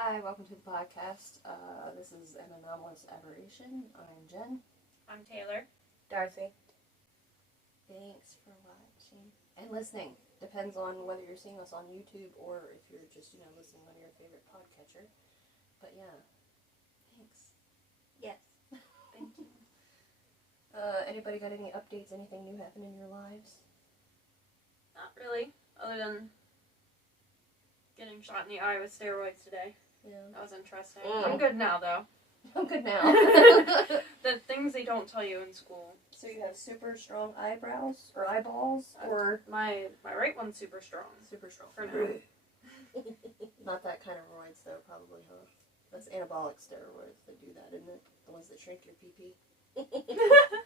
Hi, welcome to the podcast. This is an Anomalous Aberration. I'm Jenn. I'm Taylor. Dorothy. Thanks for watching and listening. Depends on whether you're seeing us on YouTube or if you're just, listening on your favorite podcatcher. But yeah, thanks. Yes. Thank you. Anybody got any updates? Anything new happen in your lives? Not really, other than getting shot in the eye with steroids today. Yeah. That was interesting. Mm. I'm good now, though. I'm good now. The things they don't tell you in school. So you have super strong eyebrows or eyeballs or My right one's super strong. super strong? For now. Not that kind of roids though, probably, huh? That's anabolic steroids that do that, isn't it? The ones that shrink your pee-pee.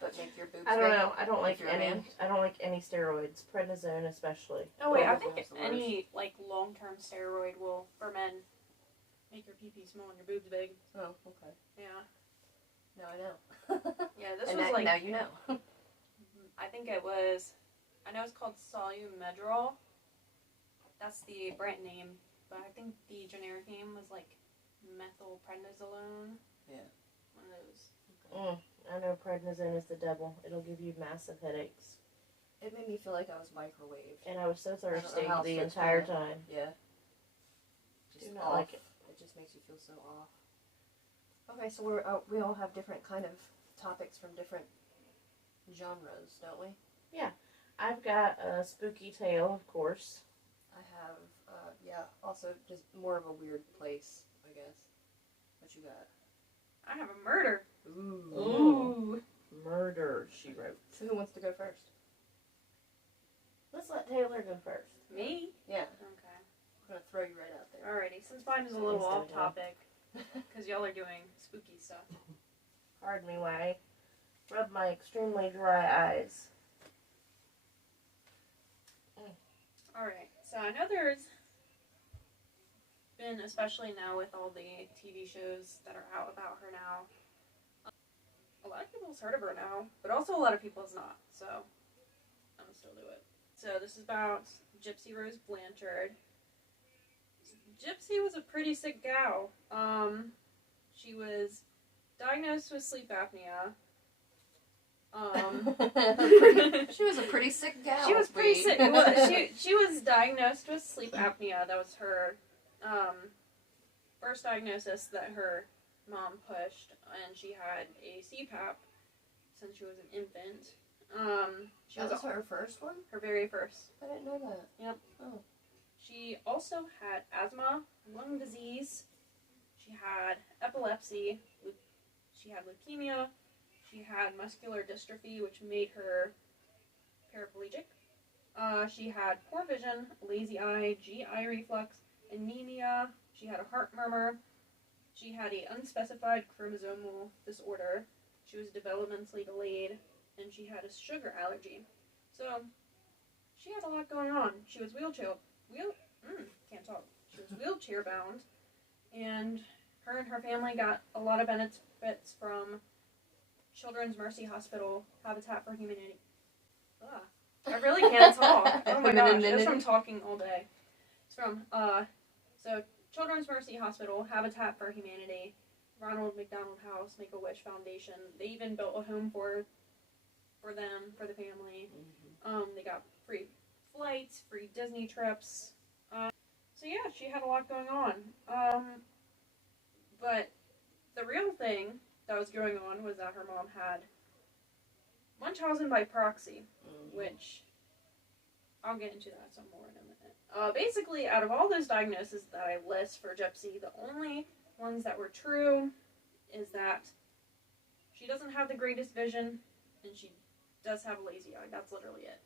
But make your boobs I don't big. know. I don't like If you're a any. man. I don't like any steroids. Prednisone especially. Oh wait, I Well, think that's the any long-term steroid will, for men, make your pee-pee small and your boobs big. Oh, okay. Yeah. Now I know. Yeah, this And was now you know. I think it was, I know it's called Solumedrol. That's the brand name, but I think the generic name was methylprednisolone. Yeah. One of those. I know prednisone is the devil. It'll give you massive headaches. It made me feel like I was microwaved. And I was so thirsty how the it's entire gonna- time. Yeah. Do Just not off. like it. It just makes you feel so off. Okay, so we all have different kind of topics from different genres, don't we? I've got a spooky tale, of course. I have, also just more of a weird place, I guess. What you got? I have a murder. Ooh. Murder, she wrote. So who wants to go first? Let's let Taylor go first. Me? Yeah, Okay. I'm gonna throw you right out there. Alrighty, since mine is a little Please off don't. topic, because y'all are doing spooky stuff. Pardon me while I rub my extremely dry eyes. Alright, so I know there's been, especially now with all the TV shows that are out about her now, a lot of people's heard of her now, but also a lot of people has not, so I'm gonna still do it. So this is about Gypsy Rose Blanchard. Gypsy was a pretty sick gal. She was diagnosed with sleep apnea. She was a pretty sick gal. She was pretty Reed. sick. Well, she was diagnosed with sleep apnea. That was her first diagnosis that her mom pushed, and she had a CPAP since she was an infant. She That was was her first one? her very first. I didn't know that. Yep. Oh. She also had asthma, lung disease. She had epilepsy. She had leukemia. She had muscular dystrophy, which made her paraplegic. She had poor vision, lazy eye, GI reflux, anemia. She had a heart murmur. She had an unspecified chromosomal disorder. She was developmentally delayed, and she had a sugar allergy. So she had a lot going on. She was can't talk. She was wheelchair bound, and her family got a lot of benefits from Children's Mercy Hospital, Habitat for Humanity. I really can't talk. Oh my gosh, it's from talking all day. It's from, so Children's Mercy Hospital, Habitat for Humanity, Ronald McDonald House, Make-A-Wish Foundation. They even built a home for them, for the family. They got free flights, free Disney trips. So yeah, she had a lot going on. But the real thing that was going on was that her mom had Munchausen by proxy, which I'll get into that some more in a minute. Basically, out of all those diagnoses that I list for Gypsy, the only ones that were true is that she doesn't have the greatest vision, and she does have a lazy eye. That's literally it.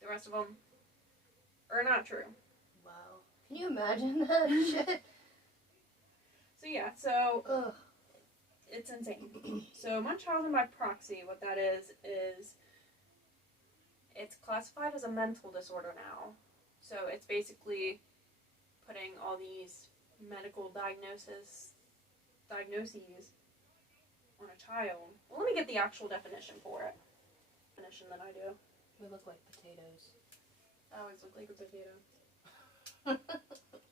The rest of them are not true. Wow. Can you imagine that shit? So yeah, so Ugh. it's insane. So Munchausen by proxy, what that is it's classified as a mental disorder now. So it's basically putting all these medical diagnoses on a child. Well, let me get the actual definition for it. Definition that I do. We look like potatoes. I always look like a potato.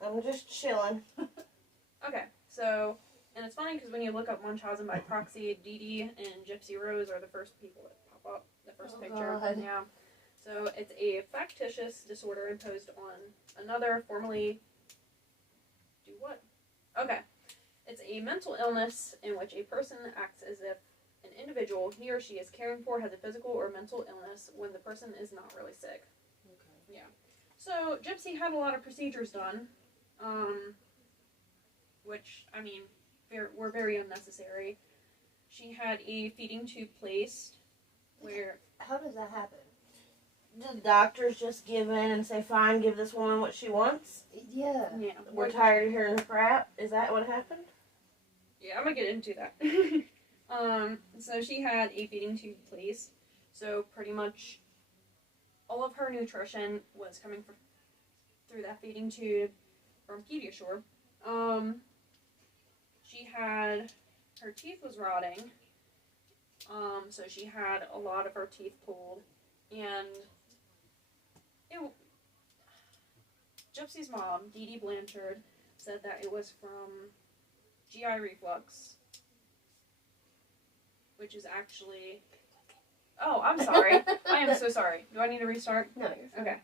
I'm just chilling. Okay. So, and it's funny because when you look up Munchausen by proxy, Dee Dee and Gypsy Rose are the first people that pop up, the first picture. God. Yeah. So it's a factitious disorder imposed on another, formerly. Do what? Okay. It's a mental illness in which a person acts as if an individual he or she is caring for has a physical or mental illness when the person is not really sick. Okay. Yeah. So Gypsy had a lot of procedures done, which, I mean, were very unnecessary. She had a feeding tube placed where... How does that happen? Do the doctors just give in and say, fine, give this woman what she wants? Yeah. Yeah. We're tired of hearing crap? Is that what happened? Yeah, I'm gonna get into that. So she had a feeding tube placed. So pretty much all of her nutrition was coming through that feeding tube from Pediasure. She had, her teeth was rotting. So she had a lot of her teeth pulled. And Gypsy's mom, Dee Dee Blanchard, said that it was from GI reflux, which is actually... Oh, I'm sorry. I am so sorry. Do I need to restart? No, you're fine. Okay.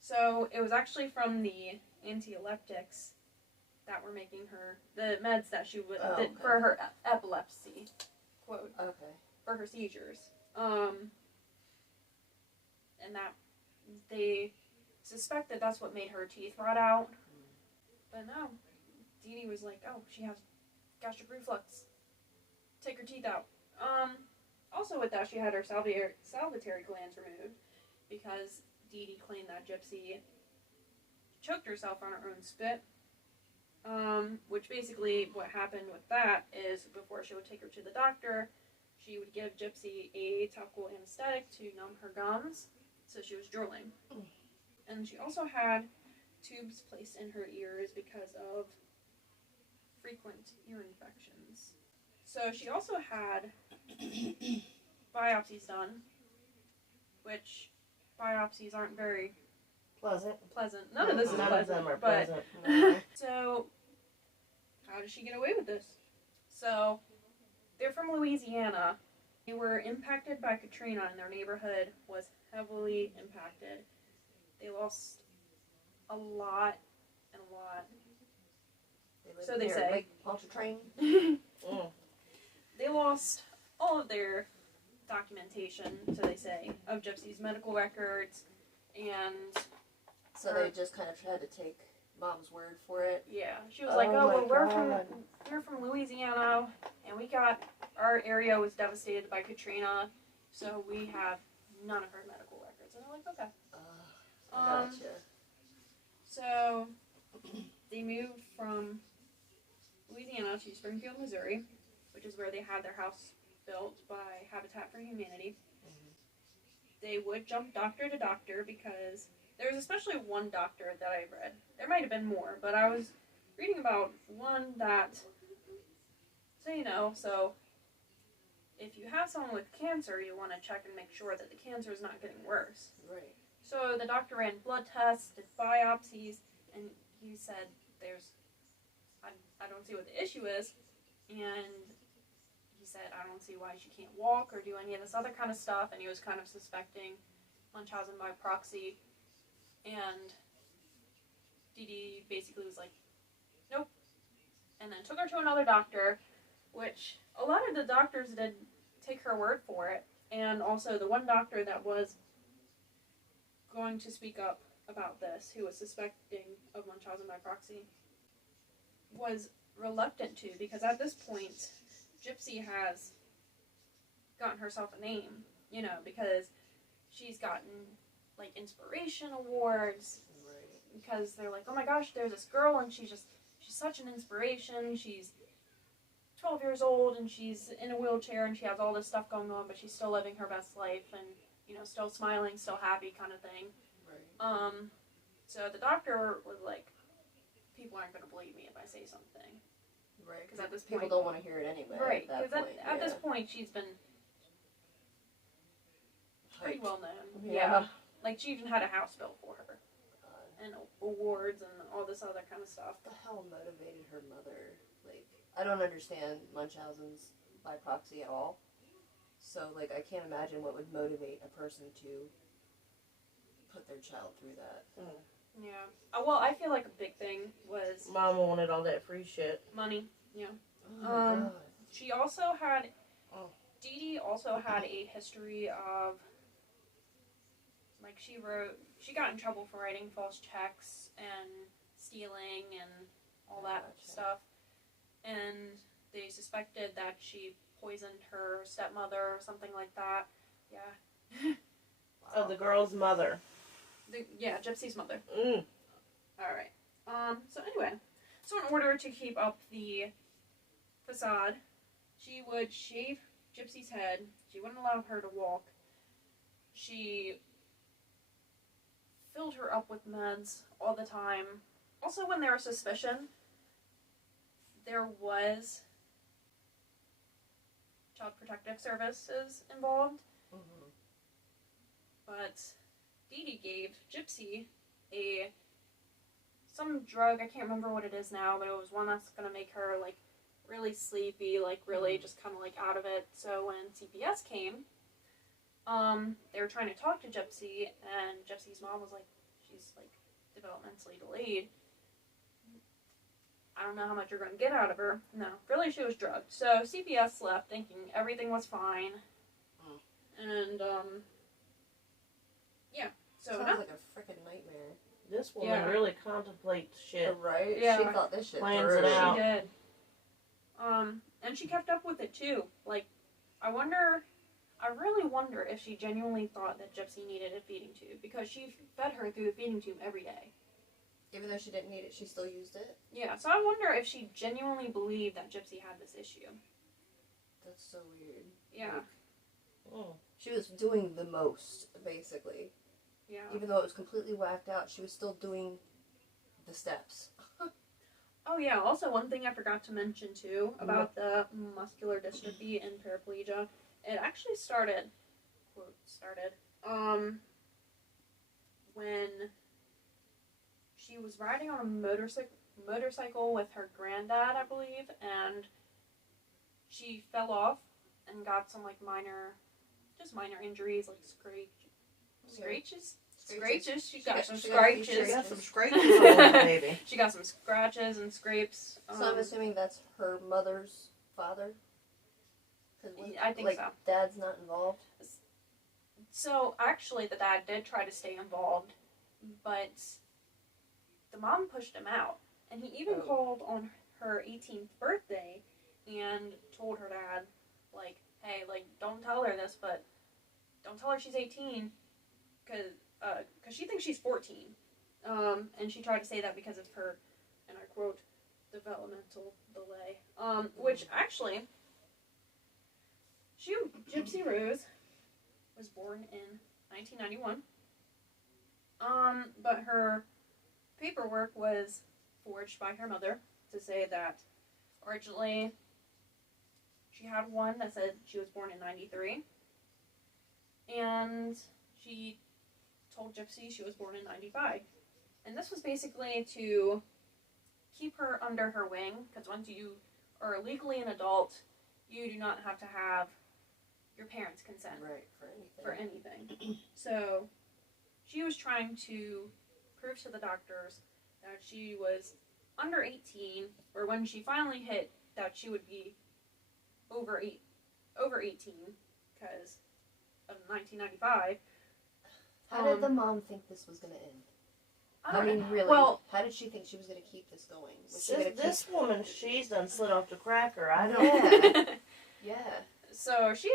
So, it was actually from the anti-epileptics that were making her... The meds that she would... okay. For her epilepsy. Quote. Okay. For her seizures. And that... They suspected that's what made her teeth rot out. But no. Dee Dee was like, oh, she has gastric reflux. Take her teeth out. Also with that, she had her salivary glands removed because Dee Dee claimed that Gypsy choked herself on her own spit. Which basically what happened with that is before she would take her to the doctor, she would give Gypsy a topical anesthetic to numb her gums, so she was drooling. And she also had tubes placed in her ears because of frequent ear infections. So she also had biopsies done, which biopsies aren't very Pleasant. None of this is None pleasant. of them are but pleasant. So, how did she get away with this? So, they're from Louisiana. They were impacted by Katrina, and their neighborhood was heavily impacted. They lost a lot and a lot. So they say. Like Pontchartrain. They lost all of their documentation, so they say, of Gypsy's medical records, and... So they just kind of had to take Mom's word for it. Yeah, she was like, "Oh, well, we're from Louisiana, and our area was devastated by Katrina, so we have none of her medical records." And they're like, "Okay." Gotcha. So they moved from Louisiana to Springfield, Missouri, which is where they had their house built by Habitat for Humanity. They would jump doctor to doctor because there was especially one doctor that I read. There might have been more, but I was reading about one that, so if you have someone with cancer, you want to check and make sure that the cancer is not getting worse. Right. So the doctor ran blood tests, did biopsies, and he said, I don't see what the issue is, and he said, I don't see why she can't walk or do any of this other kind of stuff, and he was kind of suspecting Munchausen by proxy. And Dee Dee basically was like, nope. And then took her to another doctor, which a lot of the doctors did take her word for it. And also the one doctor that was going to speak up about this, who was suspecting of Munchausen by proxy, was reluctant to, because at this point, Gypsy has gotten herself a name, because she's gotten like inspiration awards, Right. because they're like, oh my gosh, there's this girl and she's such an inspiration. She's 12 years old and she's in a wheelchair and she has all this stuff going on, but she's still living her best life and still smiling, still happy, kind of thing. Right. So the doctor was like, people aren't going to believe me if I say something. Right. Because at this People point, don't want to hear it anyway. right? Because At this point, she's been pretty well known. Yeah. Like, she even had a house built for her. and awards and all this other kind of stuff. What the hell motivated her mother? Like, I don't understand Munchausen's by proxy at all. So, like, I can't imagine what would motivate a person to put their child through that. Yeah. Well, I feel like a big thing was Mama wanted all that free shit. money. Yeah. Oh my God. She also had. Oh. Dee Dee also had a history of. Like, she got in trouble for writing false checks and stealing and all that stuff. And they suspected that she poisoned her stepmother or something like that. Yeah. Oh, the girl's mother. Gypsy's mother. Mm. Alright. So anyway. So in order to keep up the facade, she would shave Gypsy's head. She wouldn't allow her to walk. She filled her up with meds all the time. Also, when there was suspicion, there was Child Protective Services involved. Mm-hmm. But Dee Dee gave Gypsy some drug, I can't remember what it is now, but it was one that's going to make her, like, really sleepy, like, really just kind of, like, out of it. So when CPS came, they were trying to talk to Gypsy, and Gypsy's mom was like, she's, like, developmentally delayed. I don't know how much you're going to get out of her. No, really, she was drugged. So CPS left thinking everything was fine. And, yeah. So sounds like a freaking nightmare. This woman really contemplates shit. Right? Yeah. She thought this shit Plans through. it out. She did. And she kept up with it too. Like, I really wonder if she genuinely thought that Gypsy needed a feeding tube, because she fed her through the feeding tube every day. Even though she didn't need it, she still used it? Yeah, so I wonder if she genuinely believed that Gypsy had this issue. That's so weird. Yeah. Oh. She was doing the most, basically. Yeah. Even though it was completely whacked out, she was still doing the steps. Oh yeah, also one thing I forgot to mention too about the muscular dystrophy and paraplegia, it actually started, when she was riding on a motorcycle with her granddad, I believe, and she fell off and got some, like, minor injuries, like scratches. She got some scratches. She got some scratches on her, baby. She got some scratches and scrapes. So I'm assuming that's her mother's father? I think like, so. Dad's not involved? So, actually, the dad did try to stay involved, but the mom pushed him out. And he even called on her 18th birthday and told her dad, like, hey, like, don't tell her this, but don't tell her she's 18, because she thinks she's 14. And she tried to say that because of her, and I quote, developmental delay. Which, actually, Gypsy Rose was born in 1991. But her paperwork was forged by her mother to say that originally she had one that said she was born in 93. And she told Gypsy she was born in 95. And this was basically to keep her under her wing, because once you are legally an adult, you do not have to have your parents' consent. Right, for anything. So she was trying to prove to the doctors that she was under 18, or when she finally hit that she would be over 18, because of 1995. How did the mom think this was going to end? I mean, really, well, how did she think she was going to keep this going? This woman, she's done slid off the cracker. I don't Yeah. Yeah. So she,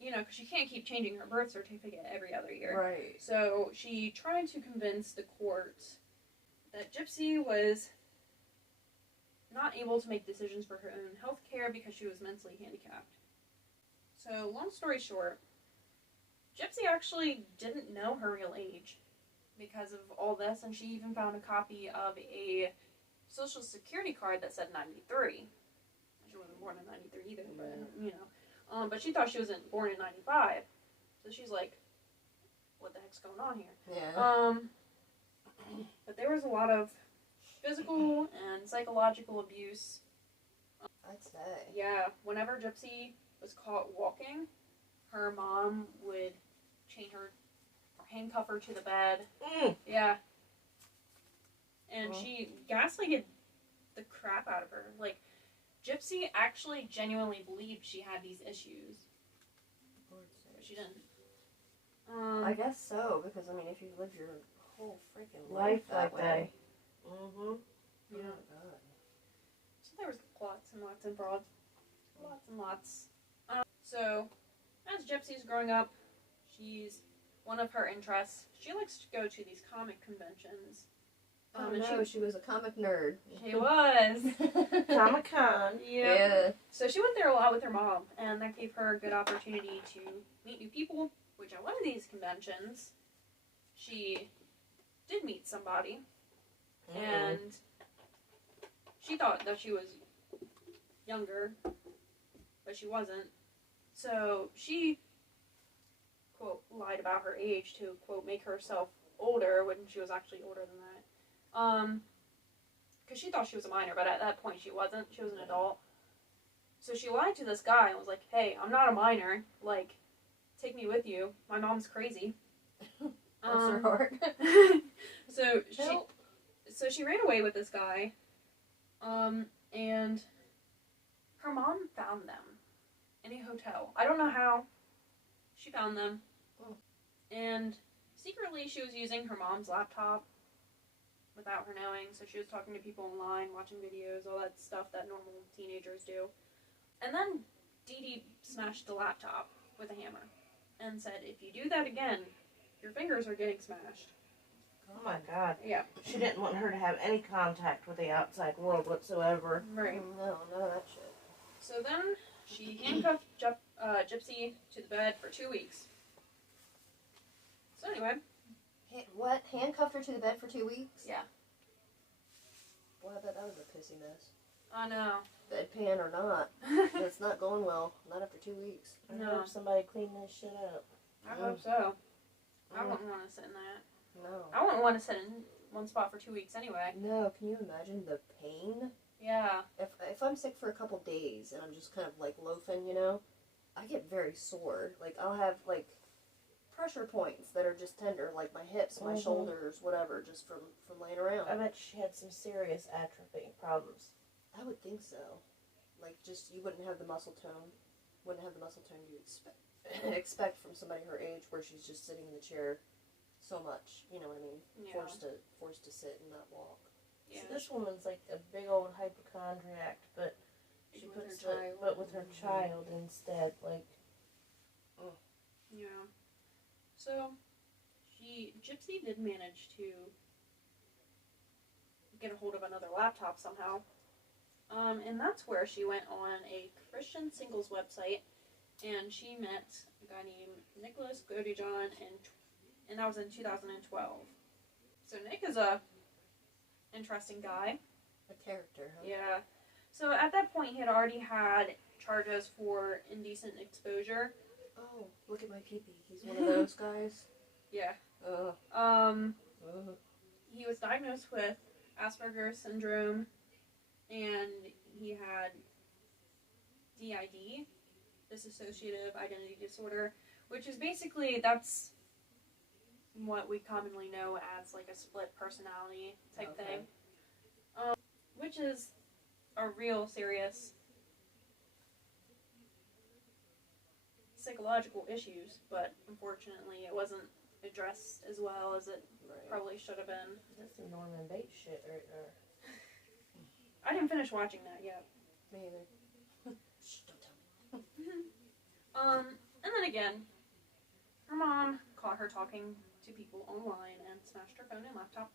you know, because she can't keep changing her birth certificate every other year. Right. So she tried to convince the court that Gypsy was not able to make decisions for her own health care because she was mentally handicapped. So, long story short, Gypsy actually didn't know her real age because of all this, and she even found a copy of a social security card that said 93. She wasn't born in 93 either, but, you know. But she thought she was born in 95. So she's like, what the heck's going on here? Yeah. But there was a lot of physical and psychological abuse. I'd say. Yeah, whenever Gypsy was caught walking, her mom would chain her, or handcuff her to the bed. Yeah. And she gaslighted the crap out of her. Like, Gypsy actually genuinely believed she had these issues. But she didn't. I guess so, because, I mean, if you live your whole freaking Life that like way. that. Mm-hmm. Yeah. Oh, God. So there was lots and lots of fraud. Lots and lots. So, as Gypsy's growing up, one of her interests, she likes to go to these comic conventions. Oh, no, she was a comic nerd. She was. Comic-Con. Yeah. So she went there a lot with her mom, and that gave her a good opportunity to meet new people, which at one of these conventions, she did meet somebody, and she thought that she was younger, but she wasn't. So she, quote, lied about her age to, quote, make herself older when she was actually older than that. Because she thought she was a minor, but at that point she wasn't. She was an adult. So she lied to this guy and was like, hey, I'm not a minor. Like, take me with you. My mom's crazy. Bless her heart. So she ran away with this guy. And her mom found them in a hotel. I don't know how. She found them. And secretly she was using her mom's laptop without her knowing. So she was talking to people online, watching videos, all that stuff that normal teenagers do. And then Dee Dee smashed the laptop with a hammer and said, if you do that again, your fingers are getting smashed. Oh my God. Yeah. She didn't want her to have any contact with the outside world whatsoever. Right. No, none of that shit. So then she handcuffed Gypsy to the bed for 2 weeks. So anyway. What? Handcuffed her to the bed for 2 weeks? Yeah. Well, I bet that was a pissy mess. I know. Bedpan or not. It's not going well. Not after 2 weeks. I hope somebody clean this shit up. I hope so. I wouldn't want to sit in that. No. I wouldn't want to sit in one spot for 2 weeks anyway. No, can you imagine the pain? Yeah. If I'm sick for a couple days and I'm just kind of like loafing, you know, I get very sore. Like I'll have like pressure points that are just tender, like my hips, my shoulders, whatever, just from laying around. I bet she had some serious atrophy problems. I would think so. Like just you wouldn't have the muscle tone, you expect from somebody her age, where she's just sitting in the chair so much. You know what I mean? Yeah. Forced to sit and not walk. Yeah. So this woman's like a big old hypochondriac, but she With puts her child. but with her child instead, like. Yeah. So, Gypsy did manage to get a hold of another laptop somehow. And that's where she went on a Christian singles website, and she met a guy named Nicholas Godijon, and that was in 2012. So Nick is a interesting guy. A character, huh? Yeah. So at that point, he had already had charges for indecent exposure. Oh, look at my peepee. He's one of those guys. Yeah. Ugh. He was diagnosed with Asperger's syndrome, and he had DID, dissociative identity disorder, which is basically, that's what we commonly know as like a split personality type thing. Which is a real serious psychological issues, but unfortunately it wasn't addressed as well as it probably should have been. That's some Norman Bates shit right there. I didn't finish watching that yet. Me either. Shh, don't tell me. And then again, her mom caught her talking to people online and smashed her phone and laptop.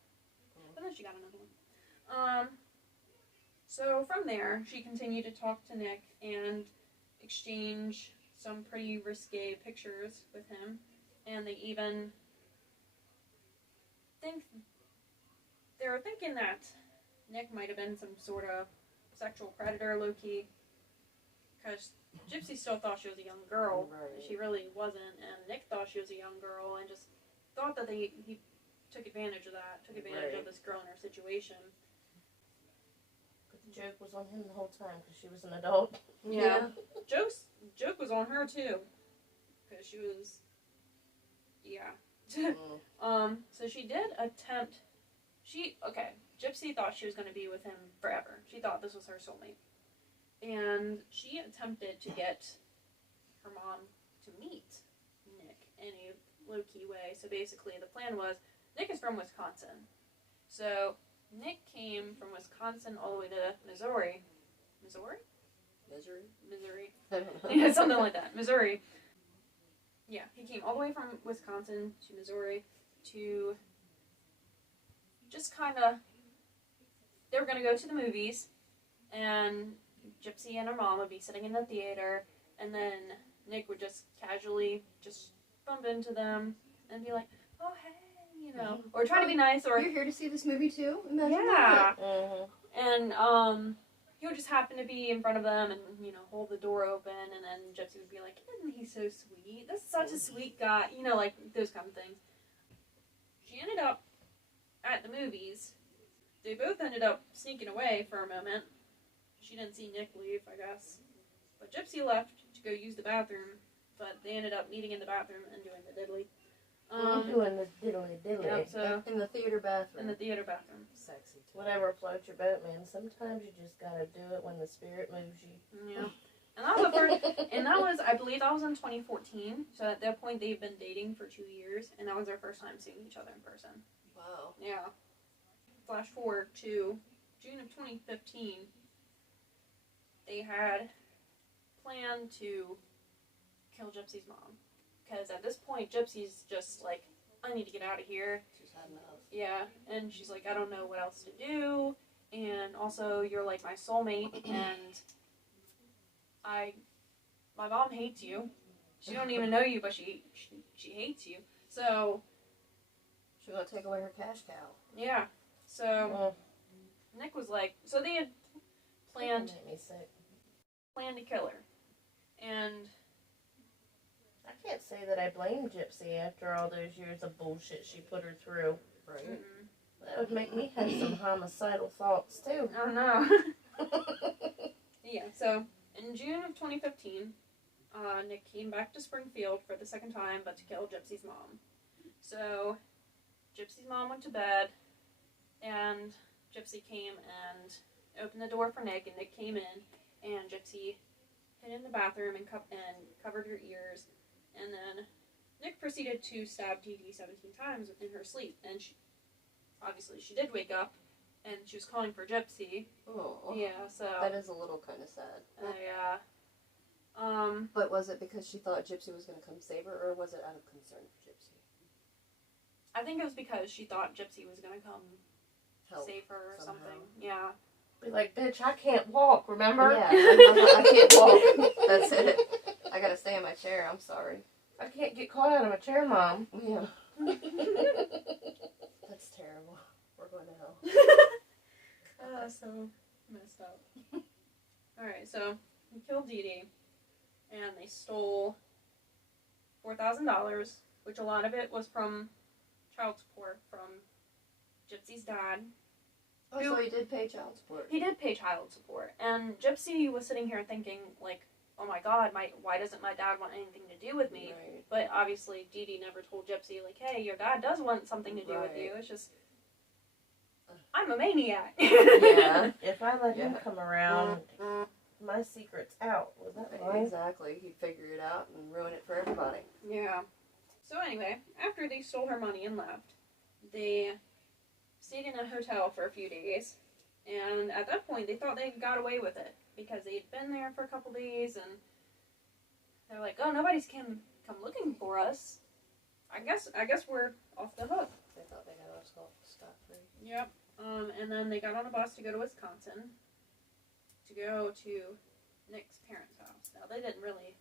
But then she got another one. So from there, she continued to talk to Nick and exchange some pretty risque pictures with him. And they even they were thinking that Nick might have been some sort of sexual predator, low-key. Because Gypsy still thought she was a young girl. Right. She really wasn't. And Nick thought she was a young girl and just thought that he took advantage of that, took advantage of this girl in her situation. But the joke was on him the whole time because she was an adult. Yeah. Joke was on her too, because she was, so she did attempt. Gypsy thought she was going to be with him forever. She thought this was her soulmate, and she attempted to get her mom to meet Nick in a low-key way. So basically, the plan was Nick is from Wisconsin, so Nick came from Wisconsin all the way to Missouri. Missouri. I don't know. Yeah, something like that. Missouri. Yeah, he came all the way from Wisconsin to Missouri to just kind of. They were going to go to the movies, and Gypsy and her mom would be sitting in the theater, and then Nick would just casually just bump into them and be like, "Oh, hey," or try to be nice, or you're here to see this movie too? Imagine yeah. that. And he would just happen to be in front of them and, hold the door open, and then Gypsy would be like, "Isn't he so sweet? That's such a sweet guy," like those kind of things. She ended up at the movies. They both ended up sneaking away for a moment. She didn't see Nick leave, I guess. But Gypsy left to go use the bathroom, but they ended up meeting in the bathroom and doing the diddly. Doing the diddly. Yep, so in the theater bathroom. in the theater bathroom. Sexy. Too. Whatever floats your boat, man. Sometimes you just gotta do it when the spirit moves you. Yeah. And that was the first, and that was, I believe that was in 2014. So at that point they've been dating for 2 years, and that was their first time seeing each other in person. Wow. Yeah. Flash forward to June of 2015. They had planned to kill Gypsy's mom. Because at this point, Gypsy's just like, I need to get out of here. She's had enough. Yeah, and she's like, I don't know what else to do. And also, you're like my soulmate, and my mom hates you. She don't even know you, but she hates you. So She's gonna take away her cash cow. yeah. So Nick was like, so they had planned to kill her, and I can't say that I blame Gypsy after all those years of bullshit she put her through. Right. That would make me have some homicidal thoughts too. I don't know. Yeah, so in June of 2015, Nick came back to Springfield for the second time, but to kill Gypsy's mom. So Gypsy's mom went to bed, and Gypsy came and opened the door for Nick, and Nick came in, and Gypsy hid in the bathroom and covered her ears, and then Nick proceeded to stab Dee Dee 17 times in her sleep, and she did wake up, and she was calling for Gypsy. Oh. Yeah, so That is a little kind of sad. yeah. But was it because she thought Gypsy was going to come save her, or was it out of concern for Gypsy? I think it was because she thought Gypsy was going to come Help save her or somehow. something. Yeah. Be like, bitch, I can't walk, remember? Yeah, I can't walk. That's it. I gotta stay in my chair. I'm sorry. I can't get caught out of my chair, Mom. Yeah. That's terrible. We're going to hell. So messed up. Alright, so he killed Dee Dee, and they stole $4,000, which a lot of it was from child support from Gypsy's dad. Oh, so he did pay child support. He did pay child support, and Gypsy was sitting here thinking, like, oh my god, why doesn't my dad want anything to do with me? Right. But obviously, Dee Dee never told Gypsy, like, hey, your dad does want something to do with you. It's just, I'm a maniac. Yeah. If I let him come around, my secret's out. Was that right? Exactly. He'd figure it out and ruin it for everybody. Yeah. So anyway, after they stole her money and left, they stayed in a hotel for a few days, and at that point they thought they got away with it because they had been there for a couple days, and they're like, oh, nobody's come looking for us. I guess we're off the hook. They thought they got us scot-free. Yep. And then they got on a bus to go to Wisconsin to go to Nick's parents' house. Now they didn't really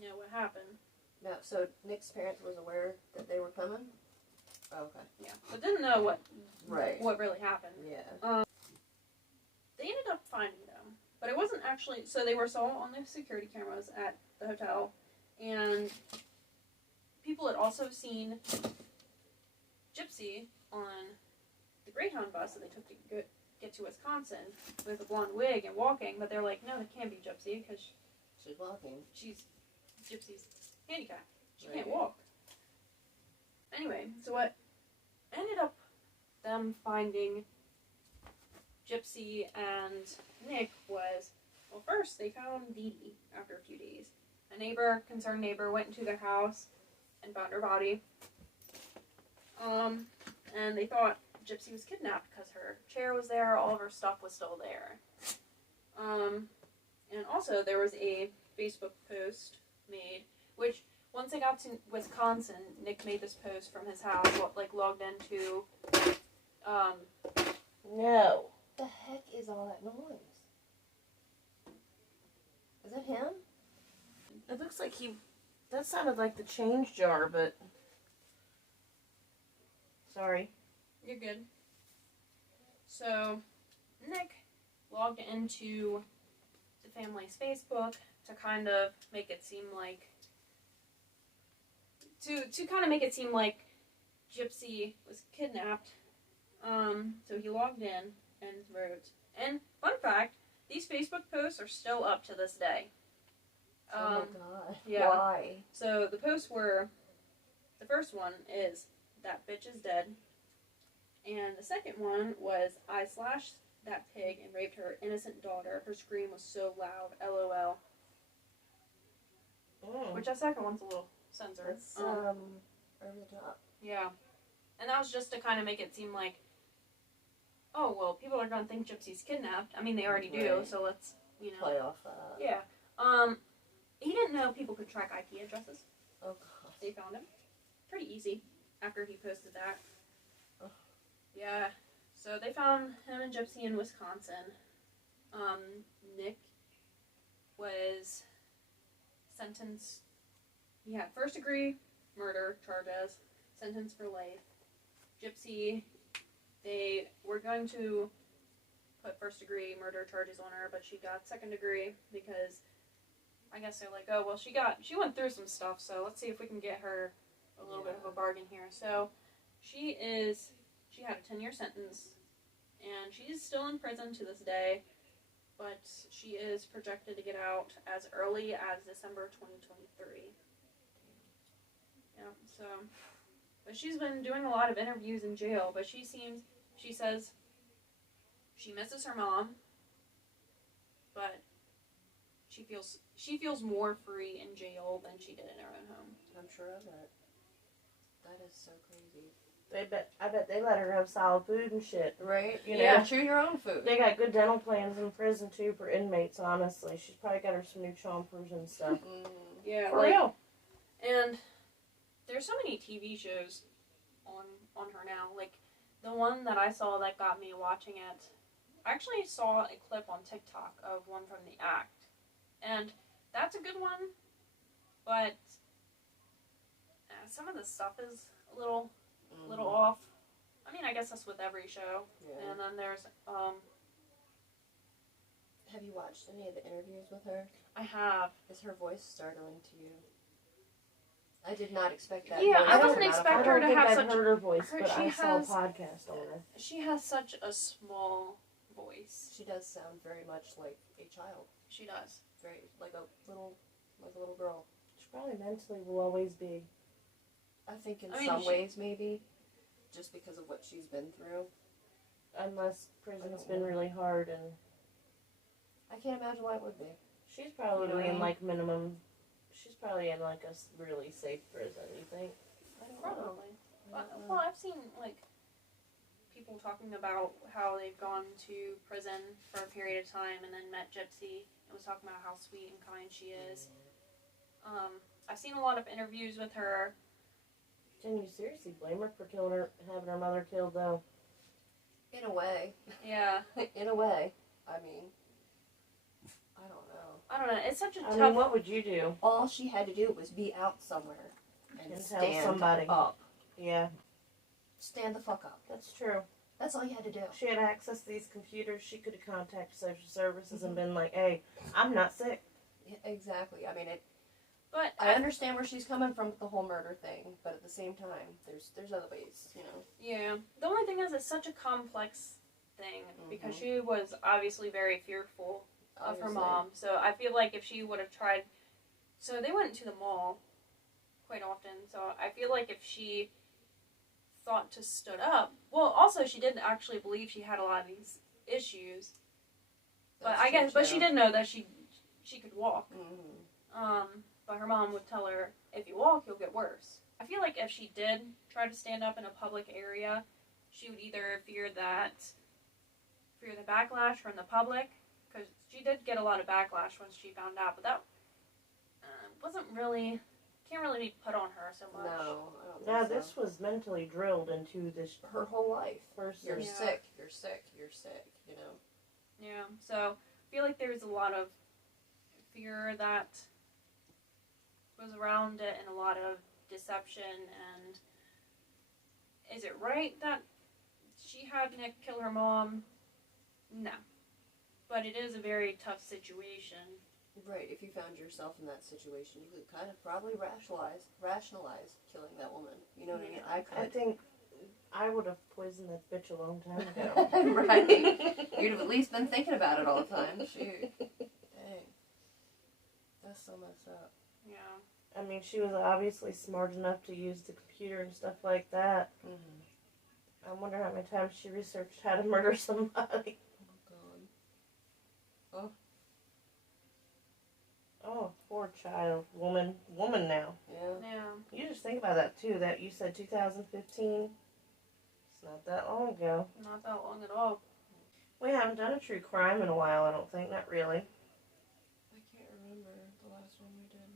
know what happened. No, so Nick's parents was aware that they were coming? Oh, okay. Yeah, but didn't know what really happened. Yeah. They ended up finding them, but it wasn't actually. So they were saw on the security cameras at the hotel, and people had also seen Gypsy on the Greyhound bus that they took to get to Wisconsin with a blonde wig and walking, but they're like, no, that can't be Gypsy because She's walking. she's Gypsy's handicapped. She Right. can't walk. Anyway, so what ended up them finding Gypsy and Nick was, well, first they found Dee Dee after a few days. A concerned neighbor, went into their house and found her body. And they thought Gypsy was kidnapped because her chair was there, all of her stuff was still there. And also there was a Facebook post made, which once they got to Wisconsin, Nick made this post from his house, logged into, No. The heck is all that noise? Is that him? It looks like that sounded like the change jar, but... Sorry. You're good. So, Nick logged into the family's Facebook to kind of make it seem like Gypsy was kidnapped. So he logged in and wrote. And fun fact, these Facebook posts are still up to this day. Oh my god. Yeah. Why? So the posts were, the first one is, that bitch is dead. And the second one was, I slashed that pig and raped her innocent daughter. Her scream was so loud. LOL. Which that second one's a little censored. That's over the top. Yeah. And that was just to kind of make it seem like, oh, well, people are going to think Gypsy's kidnapped. I mean, they already do, Right. so let's, Play off that. Yeah. He didn't know people could track IP addresses. Oh god. They found him. Pretty easy after he posted that. Ugh. Yeah. So they found him and Gypsy in Wisconsin. Nick was sentenced. He had first degree murder charges, sentenced for life. Gypsy, they were going to put first degree murder charges on her, but she got second degree because I guess they're like, oh, well, she went through some stuff, so let's see if we can get her a little bit of a bargain here. So she had a 10-year sentence, and she's still in prison to this day, but she is projected to get out as early as December 2023. Yeah, so, but she's been doing a lot of interviews in jail, but she says she misses her mom, but she feels more free in jail than she did in her own home. I'm sure of it. That is so crazy. I bet they let her have solid food and shit. Right? You Yeah, know? chew your own food. They got good dental plans in prison, too, for inmates, honestly. She's probably got her some new chompers and stuff. Yeah, For real. And there's so many TV shows on her now. Like, the one that I saw that got me watching it, I actually saw a clip on TikTok of one from The Act. And that's a good one, but some of the stuff is a little off. I mean, I guess that's with every show. Yeah. And then there's, Have you watched any of the interviews with her? I have. Is her voice startling to you? I did not expect that. Yeah, voice I to wasn't come out of expect her. her to have I've such- heard her voice, her- but she I saw a has- podcast on her. She has such a small voice. She does sound very much like a child. She does. Very like a little girl. She probably mentally will always be. I think in I mean, some she- ways maybe, just because of what she's been through. Unless prison's don't been know. really hard, and I can't imagine why it would be. she's probably You know? in like minimum. She's probably in like a really safe prison. You think? I don't know. Probably. I don't know. Well, I've seen, like, people talking about how they've gone to prison for a period of time and then met Gypsy and was talking about how sweet and kind she is. I've seen a lot of interviews with her. Can you seriously blame her for having her mother killed, though? In a way. Yeah. In a way. I mean, I don't know. I don't know. It's such a I tough... mean, what would you do? All she had to do was be out somewhere and And tell stand somebody. up. Yeah, Stand the fuck up. that's true. That's all you had to do. She had access to these computers. She could have contacted social services and been like, "Hey, I'm not sick." Yeah, exactly. I mean, But I understand where she's coming from with the whole murder thing, but at the same time, there's other ways, you know. Yeah. The only thing is, it's such a complex thing because she was obviously very fearful of her mom. So I feel like if she would have tried, so they went to the mall quite often. So I feel like if she thought to stood up, well, also she didn't actually believe she had a lot of these issues. But That's I guess, true, but she did know that she could walk. Mm-hmm. But her mom would tell her, if you walk, you'll get worse. I feel like if she did try to stand up in a public area, she would either fear the backlash from the public, because she did get a lot of backlash once she found out, but that wasn't really, can't really be put on her so much. No, I don't Now, think so. this was mentally drilled into this Her whole life. person. You're Yeah. sick, you're sick, you're sick, you know. Yeah, so I feel like there's a lot of fear that was around it and a lot of deception. And is it right that she had Nick kill her mom? No. But it is a very tough situation. Right, if you found yourself in that situation, you could kind of probably rationalize killing that woman. You know what I mean? I could. I think I would have poisoned that bitch a long time ago. Right. You'd have at least been thinking about it all the time. Shoot. Dang. That's so messed up. Yeah. I mean, she was obviously smart enough to use the computer and stuff like that. Mm-hmm. I wonder how many times she researched how to murder somebody. Oh, God. Oh, poor child. Woman now. Yeah. Yeah. You just think about that, too. That you said 2015. It's not that long ago. Not that long at all. We haven't done a true crime in a while, I don't think. Not really. I can't remember the last one we did.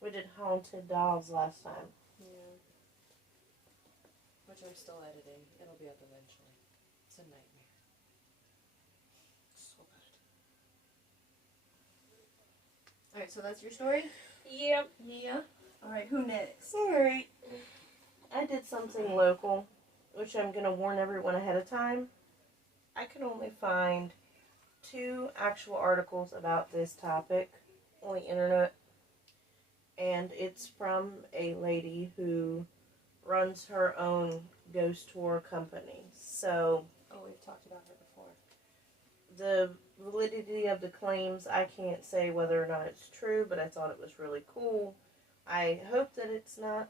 We did Haunted Dolls last time. Yeah. Which I'm still editing. It'll be up eventually. It's a nightmare. So bad. Alright, so that's your story? Yep. Yeah. Alright, who next? Alright. I did something local, which I'm going to warn everyone ahead of time. I could only find 2 actual articles about this topic on the internet. And it's from a lady who runs her own ghost tour company. So, Oh, we've talked about her before. the validity of the claims, I can't say whether or not it's true, but I thought it was really cool. I hope that it's not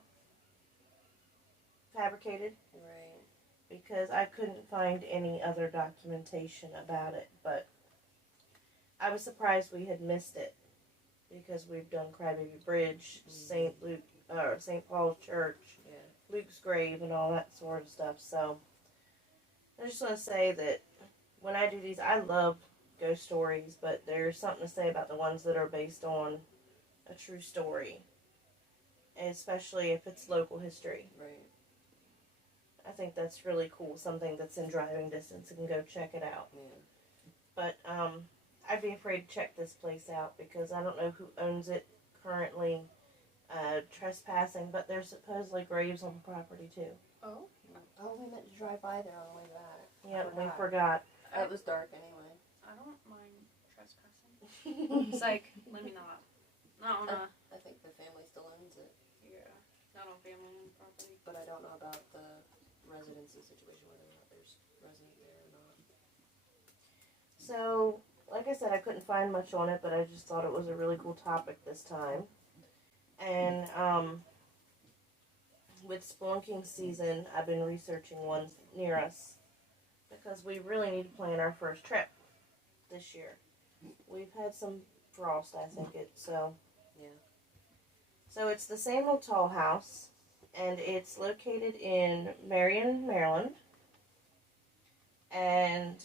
fabricated. Right. Because I couldn't find any other documentation about it, but I was surprised we had missed it. Because we've done Crybaby Bridge, St. Paul's Church, Yeah. Luke's grave, and all that sort of stuff. So, I just want to say that when I do these, I love ghost stories, but there's something to say about the ones that are based on a true story. Especially if it's local history. Right. I think that's really cool. Something that's in driving distance and go check it out. Yeah. But, I'd be afraid to check this place out because I don't know who owns it currently, trespassing, but there's supposedly graves on the property too. Oh? Oh, we meant to drive by there on the way back. Yeah, we forgot. It was dark anyway. I don't mind trespassing. It's like, let me not. Not on a... I think the family still owns it. Yeah. Not on family-owned property. But I don't know about the residency situation, whether or not there's resident there or not. So, like I said, I couldn't find much on it, but I just thought it was a really cool topic this time. And, with spelunking season, I've been researching ones near us because we really need to plan our first trip this year. We've had some frost, I think so. Yeah. So it's the same old Tull house, and it's located in Marion, Maryland. And,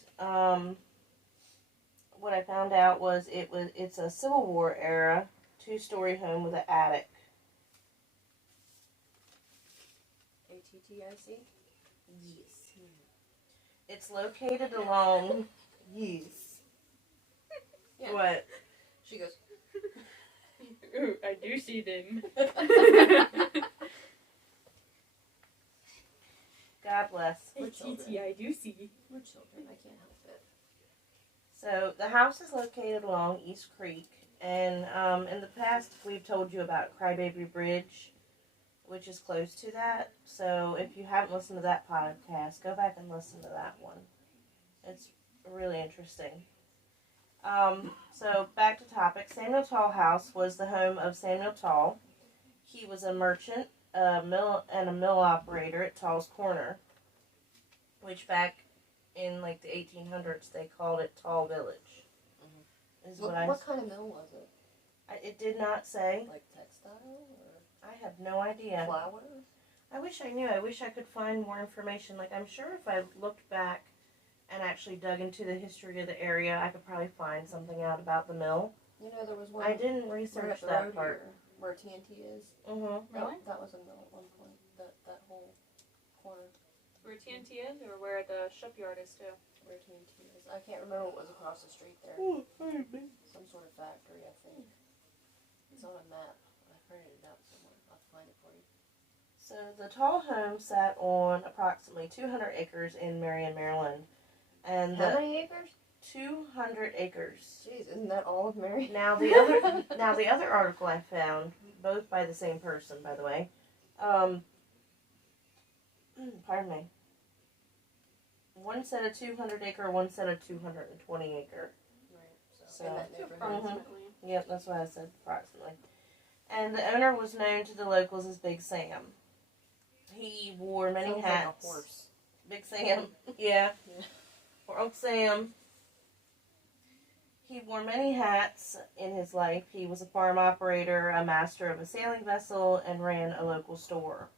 what I found out was it's a Civil War era 2-story home with an attic. ATTIC? Yes. It's located along. Yes. Yeah. What? She goes, Ooh, I do see them. God bless. We're children. I do see. We're children, I can't help it. So the house is located along East Creek And in the past, we've told you about Crybaby Bridge, which is close to that. So if you haven't listened to that podcast, go back and listen to that one. It's really interesting. So back to topic. Samuel Tull House was the home of Samuel Tull. He was a merchant, a mill operator at Tull's Corner, which back in like the 1800s they called it Tull Village. Mm-hmm. What kind of mill was it? It did not say. Like textile or? I have no idea. Flour? I wish I knew. I wish I could find more information. Like, I'm sure if I looked back and actually dug into the history of the area, I could probably find something out about the mill. You know, there was one. I didn't research that part. Where TNT is. Mm-hmm. Really? That was a mill at one point. That whole corner. Where TNT is, or where the shipyard is too? Where TNT is. I can't remember what was across the street there. Oh, maybe. Some sort of factory, I think. It's on a map. I printed it out somewhere. I'll find it for you. So the Tull home sat on approximately 200 acres in Marion, Maryland. And How many acres? 200 acres. Jeez, isn't that all of Mary? Now the other article I found, both by the same person, by the way. Pardon me. One said a 200 acre, one said a 220 acre. Right. So In that neighborhood. Approximately. Yep, that's what I said, approximately. And the owner was known to the locals as Big Sam. He wore many Sounds hats. like a horse. Big Sam, yeah. Yeah. Or Uncle Sam. He wore many hats in his life. He was a farm operator, a master of a sailing vessel, and ran a local store.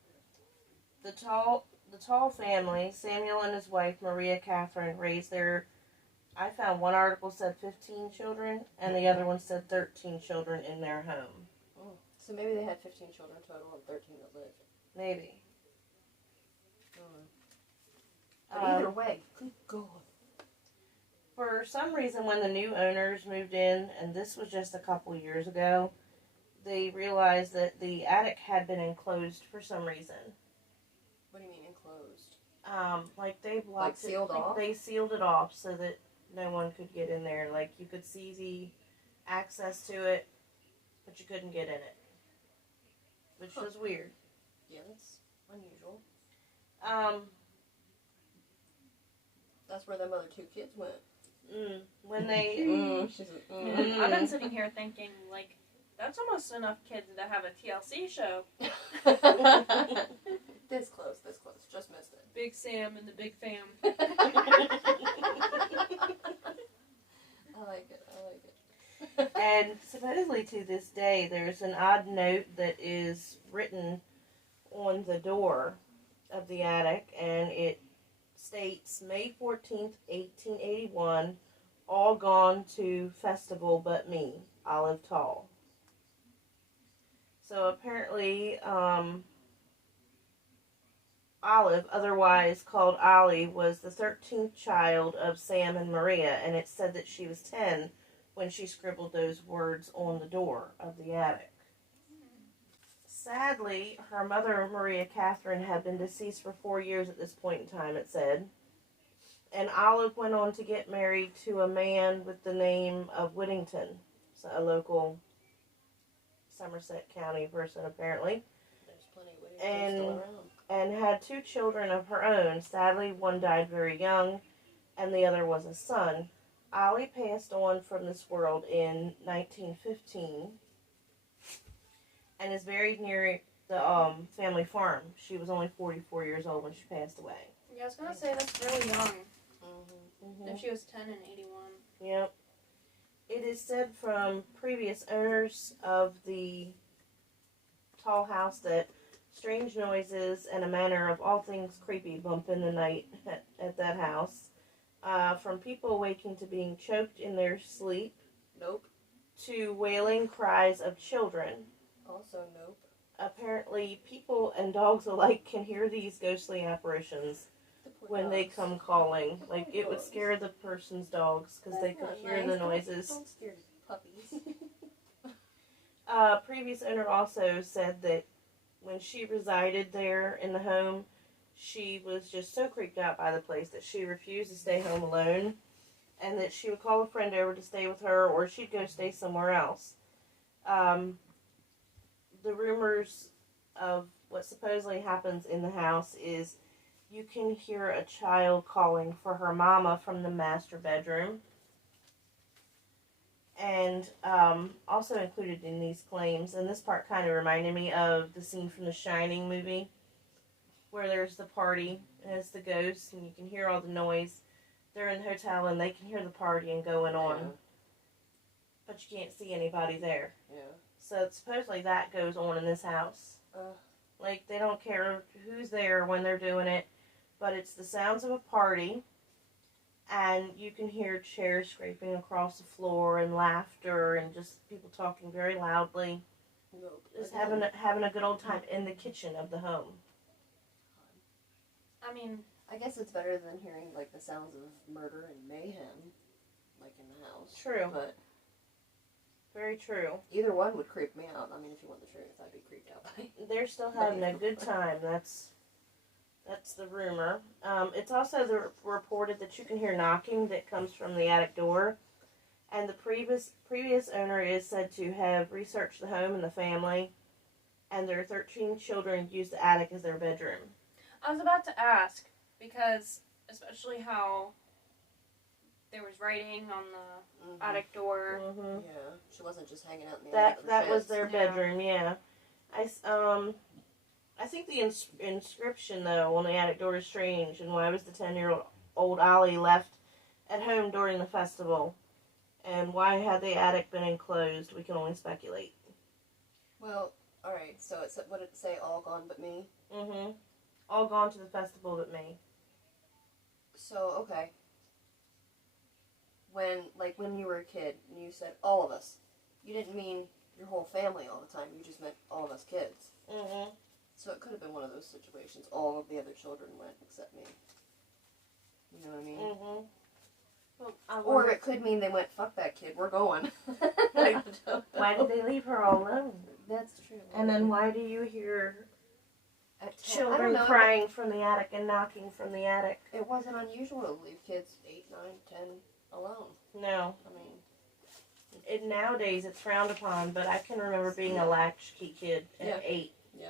The Tull family, Samuel and his wife, Maria Catherine, raised their, I found one article said 15 children, and the other one said 13 children in their home. Oh. So maybe they had 15 children total and 13 that lived. Maybe. But either way, good God. For some reason, when the new owners moved in, and this was just a couple years ago, they realized that the attic had been enclosed for some reason. What do you mean enclosed? Like they blocked sealed off? They sealed it off so that no one could get in there. Like you could see the access to it, but you couldn't get in it, which was weird. Yeah, that's unusual. That's where them other two kids went. When they I've been sitting here thinking, like, that's almost enough kids to have a TLC show. This close, just missed it. Big Sam and the Big Fam. I like it. And supposedly to this day, there's an odd note that is written on the door of the attic, and it states, May 14th, 1881, all gone to festival but me, Olive Tull. So apparently, Olive, otherwise called Ollie, was the 13th child of Sam and Maria, and it said that she was 10 when she scribbled those words on the door of the attic. Sadly, her mother, Maria Catherine, had been deceased for 4 years at this point in time, it said. And Olive went on to get married to a man with the name of Whittington, so a local Somerset County person, apparently. There's plenty of Whittingtons still around. And had 2 children of her own. Sadly, one died very young, and the other was a son. Ollie passed on from this world in 1915 and is buried near the family farm. She was only 44 years old when she passed away. Yeah, I was gonna say that's really young. Mm-hmm. If she was 10 and 81. Yep. It is said from previous owners of the Tull house that strange noises and a manner of all things creepy bump in the night at that house. From people waking to being choked in their sleep. Nope. To wailing cries of children. Also nope. Apparently, people and dogs alike can hear these ghostly apparitions when they come calling. Like, it would scare the person's dogs because they could hear the noises. Don't scare puppies. Previous owner also said that when she resided there in the home, she was just so creeped out by the place that she refused to stay home alone. and that she would call a friend over to stay with her, or she'd go stay somewhere else. The rumors of what supposedly happens in the house is you can hear a child calling for her mama from the master bedroom. And also included in these claims, and this part kind of reminded me of the scene from the Shining movie, where there's the party, and it's the ghosts, and you can hear all the noise. They're in the hotel, and they can hear the partying going on. Yeah. But you can't see anybody there. Yeah. So supposedly that goes on in this house. Like, they don't care who's there when they're doing it, but it's the sounds of a party, and you can hear chairs scraping across the floor, and laughter, and just people talking very loudly. Nope. Just having a good old time in the kitchen of the home. I mean, I guess it's better than hearing, like, the sounds of murder and mayhem, like, in the house. True. But Very true. either one would creep me out. I mean, if you want the truth, I'd be creeped out by it. They're still having a good time. That's the rumor. It's also reported that you can hear knocking that comes from the attic door. And the previous owner is said to have researched the home and the family, and their 13 children used the attic as their bedroom. I was about to ask, because especially how there was writing on the attic door. Mm-hmm. Yeah, she wasn't just hanging out in the attic for That was shits. their bedroom, yeah. I think the inscription, though, on the attic door is strange, and why was the 10-year-old Ollie left at home during the festival? And why had the attic been enclosed? We can only speculate. Well, alright, so what did it say? All gone but me? Mm-hmm. All gone to the festival but me. So, okay. When you were a kid, and you said all of us, you didn't mean your whole family all the time, you just meant all of us kids. Mm-hmm. So it could have been one of those situations. All of the other children went except me. You know what I mean? Mm-hmm. Well, Or it could mean they went, fuck that kid, we're going. Like, why did they leave her all alone? That's true. And then why do you hear At 10, I children don't know, crying from the attic and knocking from the attic? It wasn't unusual to leave kids 8, 9, 10 alone. No. I mean, Nowadays it's frowned upon, but I can remember being a latchkey kid at 8. yeah.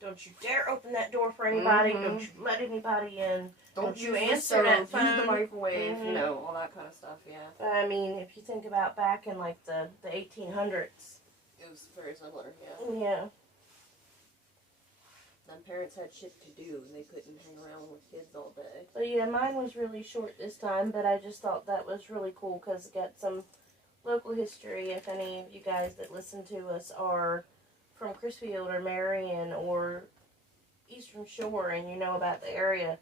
Don't you dare open that door for anybody. Mhm. Don't you let anybody in. Don't you use the answer stove, that use phone. the microwave, Mhm. you know, all that kind of stuff, yeah. I mean, if you think about back in like the 1800s. It was very similar, yeah. Yeah. And parents had shit to do, and they couldn't hang around with kids all day. But yeah, mine was really short this time, but I just thought that was really cool because it got some local history. If any of you guys that listen to us are from Crisfield or Marion or Eastern Shore and you know about the area,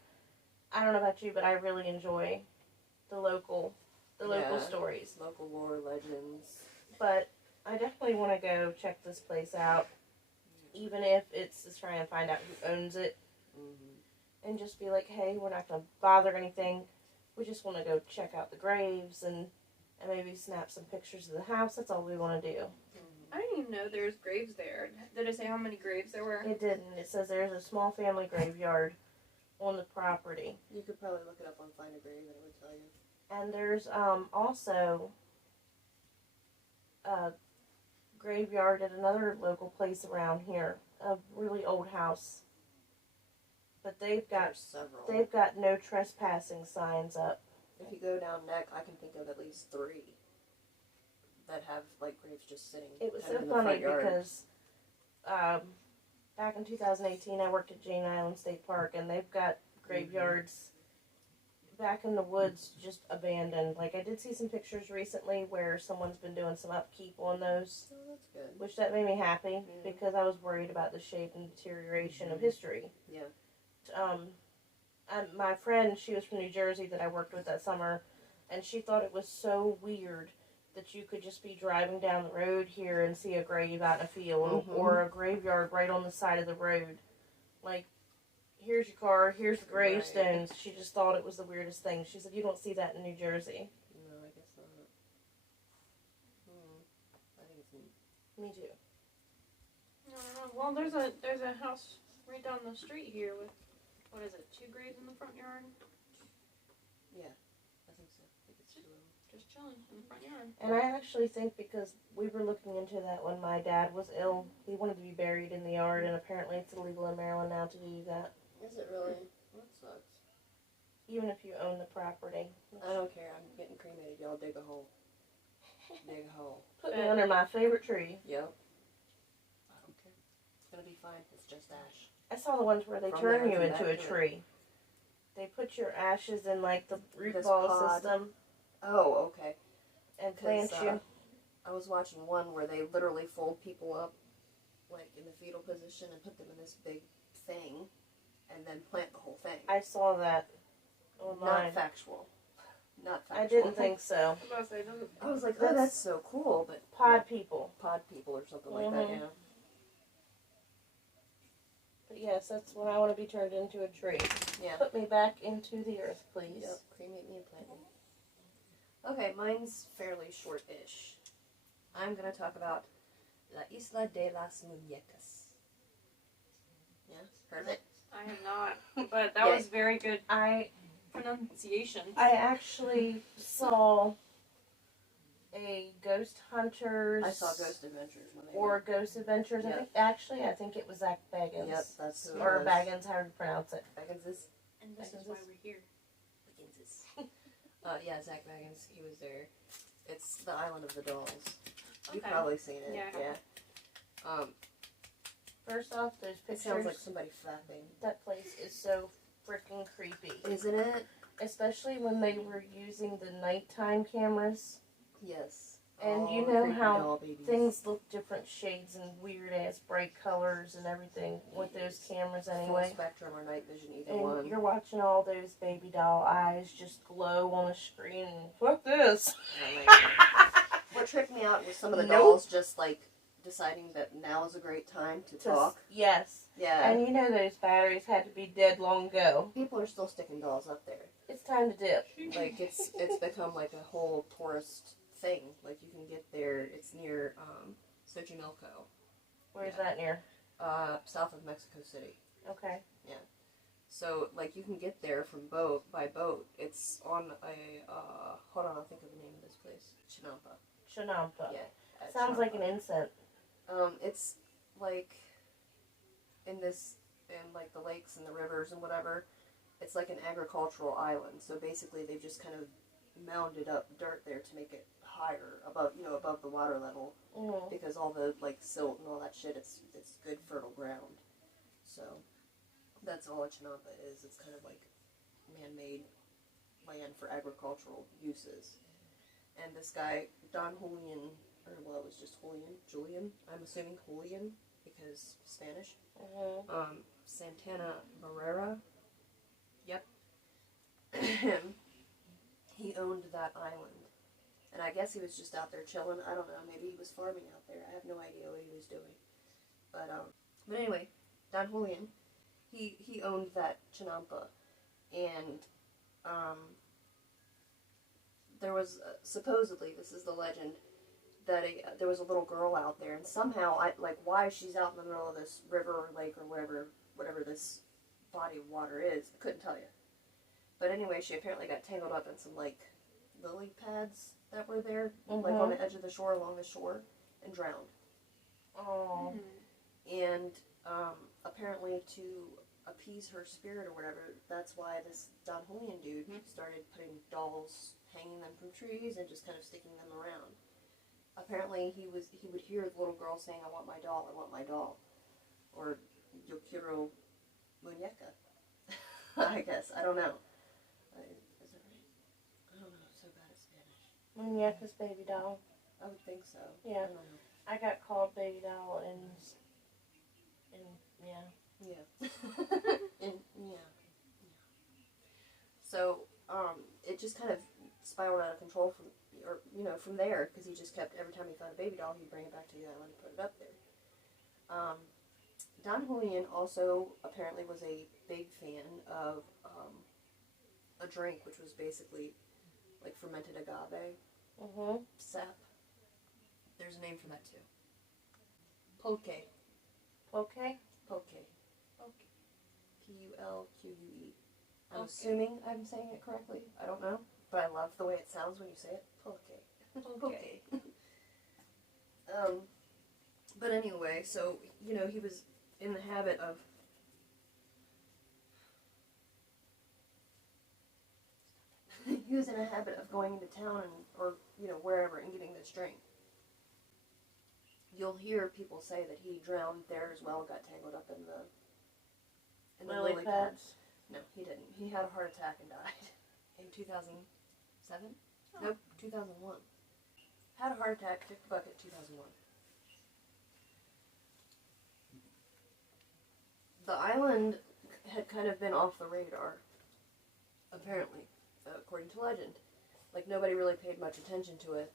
I don't know about you, but I really enjoy the local Yeah. stories. Local lore, legends. But I definitely want to go check this place out, even if it's to try and find out who owns it, and just be like, hey, we're not going to bother anything. We just want to go check out the graves and maybe snap some pictures of the house. That's all we want to do. I didn't even know there's graves there. Did it say how many graves there were? It didn't. It says there's a small family graveyard on the property. You could probably look it up on Find a Grave and it would tell you. And there's also a graveyard at another local place around here, a really old house. But they've got There's several. no trespassing signs up. If you go down Neck, I can think of at least 3 that have, like, graves just sitting It was kind of so in the funny front yard. because back in 2018 I worked at Jane Island State Park, and they've got graveyards back in the woods just abandoned. Like, I did see some pictures recently where someone's been doing some upkeep on those, Oh, that's good. which that made me happy Yeah. because I was worried about the shape and deterioration of history. Yeah. My friend, she was from New Jersey that I worked with that summer, and she thought it was so weird that you could just be driving down the road here and see a grave out in a field or a graveyard right on the side of the road. Like, here's your car, here's the gravestones. She just thought it was the weirdest thing. She said, you don't see that in New Jersey. No, I guess not. I think it's neat. Me too. Well, there's a house right down the street here with, what is it, 2 graves in the front yard? Yeah, I think so. think it's too little. Just chilling in the front yard. And I actually think because we were looking into that when my dad was ill, he wanted to be buried in the yard, and apparently it's illegal in Maryland now to do that. Is it really? That sucks. Even if you own the property. I don't care. I'm getting cremated. Y'all dig a hole. Dig a hole. Put me under my favorite tree. Yep. I don't care. It's gonna be fine. It's just ash. I saw the ones where they From turn there you to into back a to it. tree. They put your ashes in like the root This ball pod. system Oh, okay. and plant 'Cause, you. I was watching one where they literally fold people up, like in the fetal position, and put them in this big thing, and then plant the whole thing. I saw that online. Not factual. Not factual. I didn't think so. I was about to say, doesn't I was like, oh, that's so cool, but Pod people. pod people or something like that, Mhm. you know. But yes, that's when I want to be turned into a tree. Yeah. Put me back into the earth, please. Yep. Cremate me and plant me. Okay, mine's fairly short-ish. I'm gonna talk about La Isla de las Muñecas. Yeah, heard of it? I have not, but that Yay. was very good I pronunciation. actually saw a Ghost Hunters I saw Ghost Adventures when they or were. Ghost Adventures. Yep. I think it was Zach Baggins. Yep, that's who it Or was. Baggins, however you pronounce it. Bagginses. And this is Bagginses. why we're here. Bagginses. Yeah, Zach Baggins. He was there. It's the Island of the Dolls. You've Okay. probably seen it. Yeah, I have. Yeah. First off, those It pictures. sounds like somebody flapping. That place is so freaking creepy. Isn't it? Especially when they were using the nighttime cameras. Yes. And you the know creepy how doll babies. Things look different shades and weird ass bright colors and everything with those cameras Full anyway. spectrum or night vision, either And one. you're watching all those baby doll eyes just glow on the screen and fuck this. What tripped me out was some of the Nope. dolls just like deciding that now is a great time to talk. Yes. Yeah. And you know those batteries had to be dead long ago. People are still sticking dolls up there. It's time to dip. Like it's become like a whole tourist thing. Like you can get there. It's near Xochimilco, Where's Yeah. that near? south of Mexico City. Okay. So like you can get there from by boat. It's on a hold on, I'll think of the name of this place. Chinampa. Chinampa. Yeah. at Sounds like an Chinampa. incense. It's like in like the lakes and the rivers and whatever. It's like an agricultural island. So basically, they've just kind of mounded up dirt there to make it higher above the water level, Mm. because all the like silt and all that shit. It's good fertile ground. So that's all a Chinampa is. It's kind of like man-made land for agricultural uses. And this guy Don Julian, or well, it was just Julian. I'm assuming Julian because Spanish. Mhm. Santana Barrera. Yep. He owned that island. And I guess he was just out there chilling. I don't know. Maybe he was farming out there. I have no idea what he was doing. But anyway, Don Julian, he owned that Chinampa. And there was supposedly, this is the legend, that there was a little girl out there, and somehow, why she's out in the middle of this river or lake or whatever this body of water is, I couldn't tell you. But anyway, she apparently got tangled up in some, lily pads that were there, on the edge of the shore, along the shore, and drowned. Oh. And apparently to appease her spirit or whatever, that's why this Don Julian dude started putting dolls, hanging them from trees, and just kind of sticking them around. Apparently he would hear the little girl saying, I want my doll, or yo quiero muñeca. I guess, I don't know. Is that right? I don't know, I'm so bad at Spanish. Muñeca's baby doll. I would think so. Yeah. I don't know. I got called baby doll and yeah. Yeah. Yeah. So, it just kind of spiraled out of control from there, because he just kept, every time he found a baby doll, he'd bring it back to the island and put it up there. Don Julian also apparently was a big fan of a drink, which was basically like fermented agave sap. There's a name for that too. Pulque. Okay. Pulque. Okay. Pulque. I'm Okay. assuming I'm saying it correctly. I don't know, but I love the way it sounds when you say it. Pulke. Okay. But anyway, so, you know, he was in the habit of going into town or, you know, wherever and getting this drink. You'll hear people say that he drowned there as well, got tangled up in the lily pads. No, he didn't. He had a heart attack and died in 2007? Oh. Nope, 2001. Had a heart attack, kicked the bucket, 2001. The island had kind of been off the radar, apparently, according to legend. Like, nobody really paid much attention to it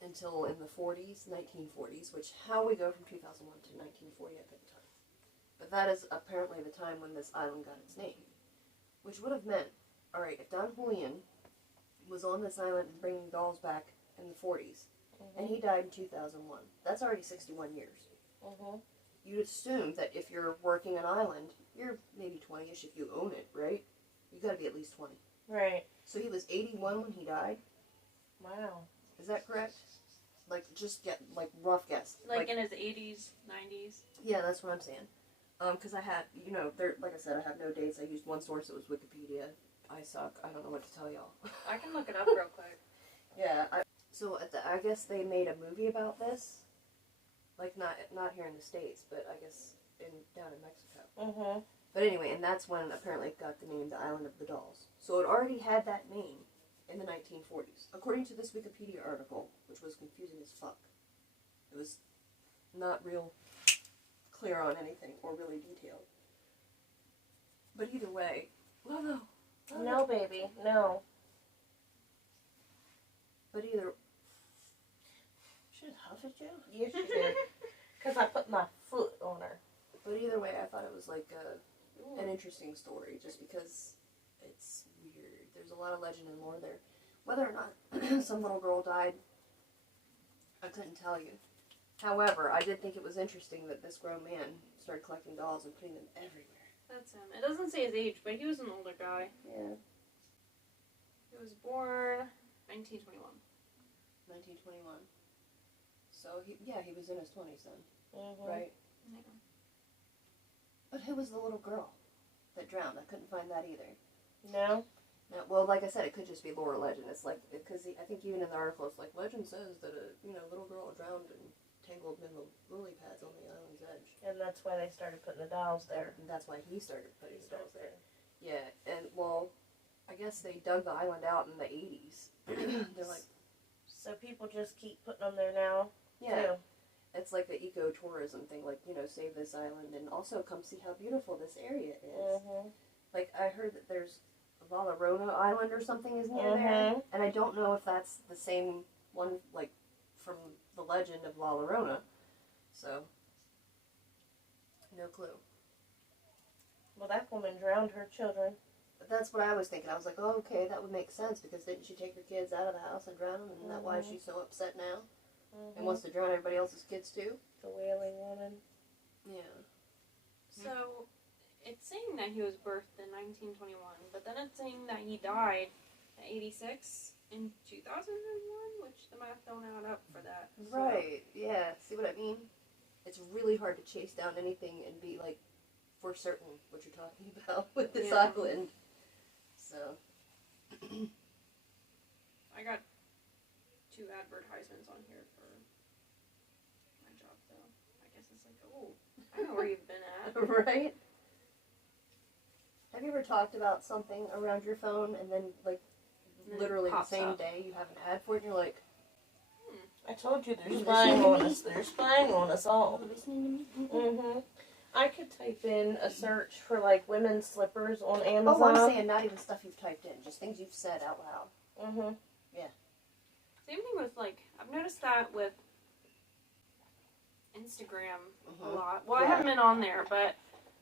until in the 1940s, which, how we go from 2001 to 1940, I couldn't tell you. But that is apparently the time when this island got its name. Which would have meant, alright, if Don Julian was on this island bringing dolls back in the 40s, and he died in 2001, that's already 61 years. You'd assume that if you're working an island, you're maybe 20-ish if you own it, right? You gotta be at least 20. Right. So he was 81 when he died? Wow. Is that correct? Like, just rough guess. Like in his 80s, 90s? Yeah, that's what I'm saying. Because I had, you know, like I said, I have no dates. I used one source, it was Wikipedia. I suck. I don't know what to tell y'all. I can look it up real quick. Yeah. So I guess they made a movie about this. Like, not here in the States, but I guess down in Mexico. But anyway, and that's when apparently it got the name the Island of the Dolls. So it already had that name in the 1940s. According to this Wikipedia article, which was confusing as fuck. It was not real clear on anything or really detailed. But either way, No, baby, no. But either... She huffed at you? Yes, she did. Because I put my foot on her. But either way, I thought it was like an interesting story, just because it's weird. There's a lot of legend and lore there. Whether or not some little girl died, I couldn't tell you. However, I did think it was interesting that this grown man started collecting dolls and putting them everywhere. That's him. It doesn't say his age, but he was an older guy. Yeah. He was born 1921. 1921. So, he was in his 20s then, right? Yeah. But who was the little girl that drowned? I couldn't find that either. No? No, well, like I said, it could just be lore or legend. It's like, because I think even in the article, it's like, legend says that a little girl drowned and tangled in the lily pads on the island's edge. And that's why they started putting the dolls there. And that's why he started putting the dolls there. Yeah, and, well, I guess they dug the island out in the 80s. They're like... So people just keep putting them there now? Yeah. Too. It's like the eco-tourism thing, like, save this island, and also come see how beautiful this area is. Like, I heard that there's Valerona Island or something is near there, and I don't know if that's the same one, like, from the legend of La Llorona, so, no clue. Well, that woman drowned her children. But that's what I was thinking. I was like, oh, okay, that would make sense, because didn't she take her kids out of the house and drown them, and that's why she's so upset now? And wants to drown everybody else's kids, too? The wailing woman. Yeah. So, it's saying that he was birthed in 1921, but then it's saying that he died at 86 in 2001, which the math don't add up for that. So. Right, yeah. See what I mean? It's really hard to chase down anything and be, like, for certain what you're talking about with this island. So. I got 2 advertisements on here for my job, though. I guess it's like, oh, I know where you've been at. Right? Have you ever talked about something around your phone and then, like, literally the same day you have an ad for it and you're like, I told you they're spying on us. They're spying on us all. Listening to me? I could type in a search for, like, women's slippers on Amazon. Oh, I'm saying not even stuff you've typed in, just things you've said out loud. Yeah. Same thing with, like, I've noticed that with Instagram a lot. Well, I haven't been on there, but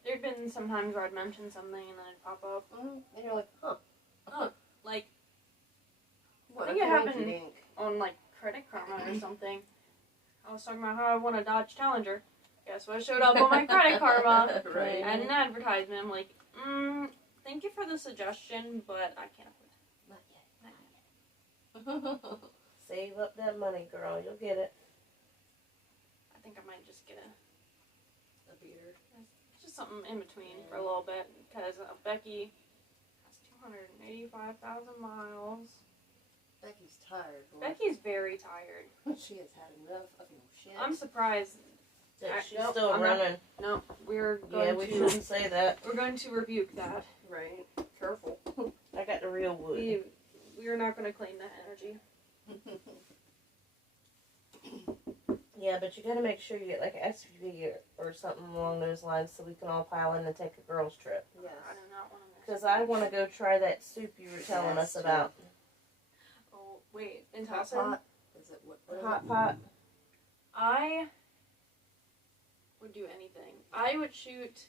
there've been some times where I'd mention something and then it'd pop up. And you're like, huh. Like, What I think it happened on, like, Credit Karma or something. I was talking about how I want a Dodge Challenger. Guess what showed up on my Credit Karma? Right. I had an advertisement. I'm like, thank you for the suggestion, but I can't afford that. Not yet. Save up that money, girl. You'll get it. I think I might just get A beater. just something in between for a little bit because Becky has 285,000 miles. Becky's tired. Boy. Becky's very tired. She has had enough of your shit. I'm surprised. She's still running. No, we're going Yeah, we shouldn't say that. We're going to rebuke that. Right. Careful. I got the real wood. We are not going to claim that energy. Yeah, but you gotta make sure you get like an SUV or something along those lines so we can all pile in and take a girls' trip. Yes. I do not want to. Because I want to go try that soup you were telling us about. Oh wait, in Hot Tucson? pot? Is it what is Hot it? pot. I would do anything. I would shoot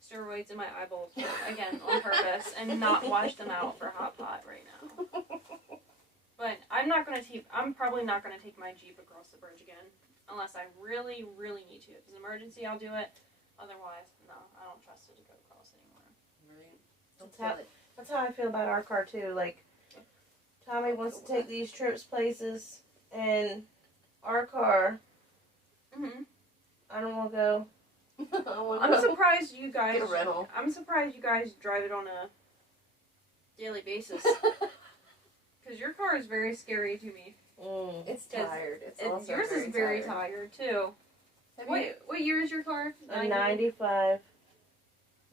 steroids in my eyeballs again on purpose and not wash them out for hot pot right now. But I'm probably not gonna take my Jeep across the bridge again unless I really, really need to. If it's an emergency, I'll do it. Otherwise, no, I don't trust it to go across anymore. Right. Don't tell it. That's how I feel about our car too. Like, Tommy wants to take these trips places, and our car, I don't want to go. I'm surprised you guys. Get a rental. I'm surprised you guys drive it on a daily basis. Because your car is very scary to me. It's tired. It's also yours is very tired too. What year is your car? A 95.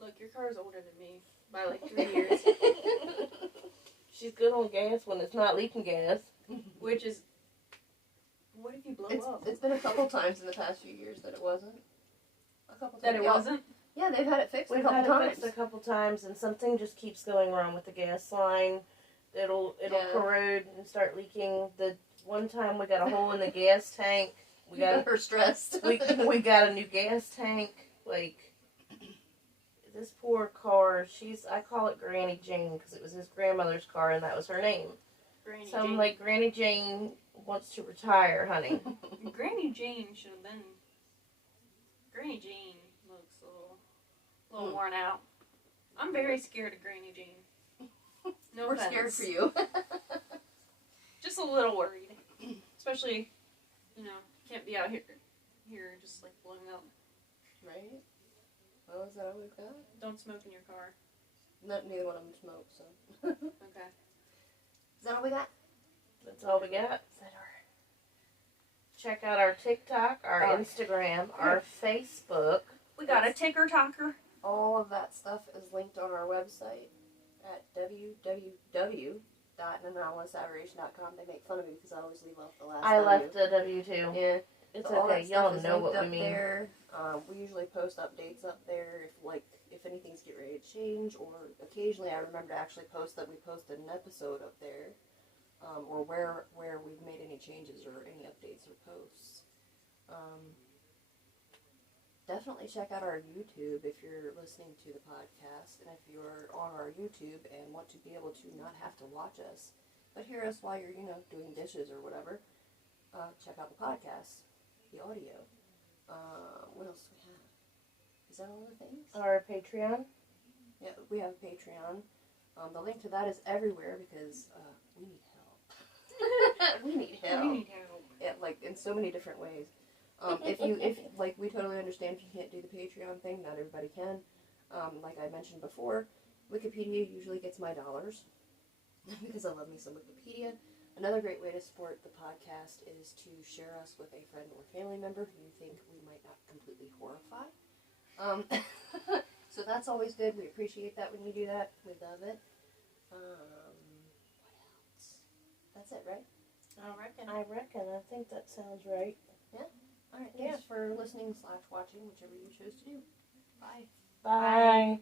Look, your car is older than me by like 3 years. She's good on gas when it's not leaking gas. Which is, what if you blow up? It's been a couple times in the past few years that it wasn't. A couple times. That it wasn't? Yeah, they've had it fixed We've a couple had times. it fixed a couple times, and something just keeps going wrong with the gas line. It'll corrode and start leaking. The one time we got a hole in the gas tank. We got her stressed. we got a new gas tank. Like, this poor car. I call it Granny Jane because it was his grandmother's car and that was her name. Granny So I'm Jane. like, Granny Jane wants to retire, honey. Granny Jane should have been. Granny Jane looks a little worn out. I'm very scared of Granny Jane. No We're offense. scared for you. Just a little worried. Especially, can't be out here just like blowing up. Right? Well, is that all we've got? Don't smoke in your car. Neither one of them smoke, so. Okay. Is that all we got? That's all we got. Check out our TikTok, our Instagram, our Facebook. We got a ticker talker. All of that stuff is linked on our website at www.anomalous.aberration.com. They make fun of me because I always leave off the last I W. left the W too. Yeah. It's So all okay. that Y'all stuff is know linked what we up mean. there. We usually post updates up there if anything's get ready to change, or occasionally I remember to actually post that we posted an episode up there, or where we've made any changes or any updates or posts. Definitely check out our YouTube if you're listening to the podcast, and if you're on our YouTube and want to be able to not have to watch us, but hear us while you're doing dishes or whatever. Check out the podcast, the audio. What else do we have? Is that all the things? Our Patreon. Yeah, we have a Patreon. The link to that is everywhere because we need help. We need help. We need help. Yeah, like in so many different ways. If we totally understand if you can't do the Patreon thing, not everybody can. Like I mentioned before, Wikipedia usually gets my dollars because I love me some Wikipedia. Another great way to support the podcast is to share us with a friend or family member who you think we might not completely horrify. So that's always good. We appreciate that when you do that. We love it. What else? That's it, right? I reckon. I think that sounds right. Alright, thanks for listening / watching, whichever you chose to do. Bye. Bye.